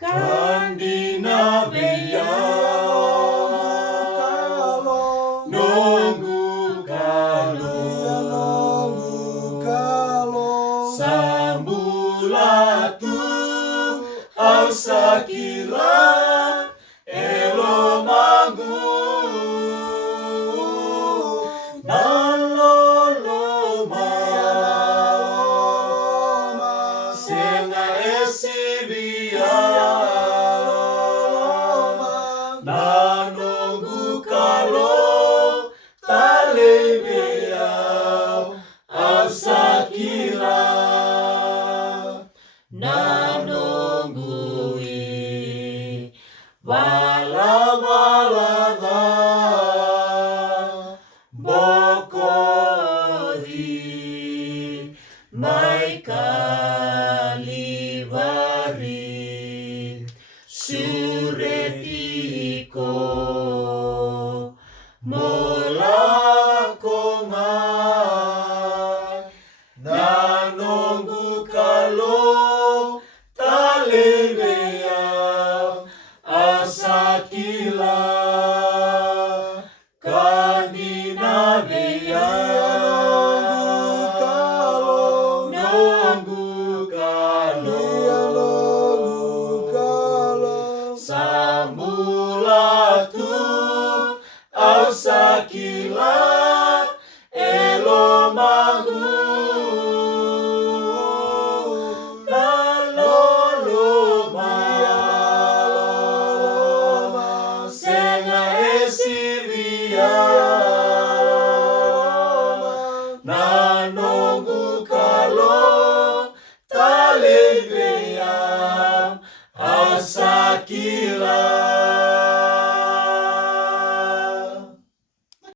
Kandina nonggu kalo sambulatu au sakila elo magu naloloma senga esibia nanonggu kalo talebea au sakila nanonggui bala-balada bokori mai kalibari suretiko molakongai nanonggu kalo talebea asakila kanina bea nonggu kalo sambulatu au sakila elo magu naloloma senga esibia nanonggu kalo talebea au sakila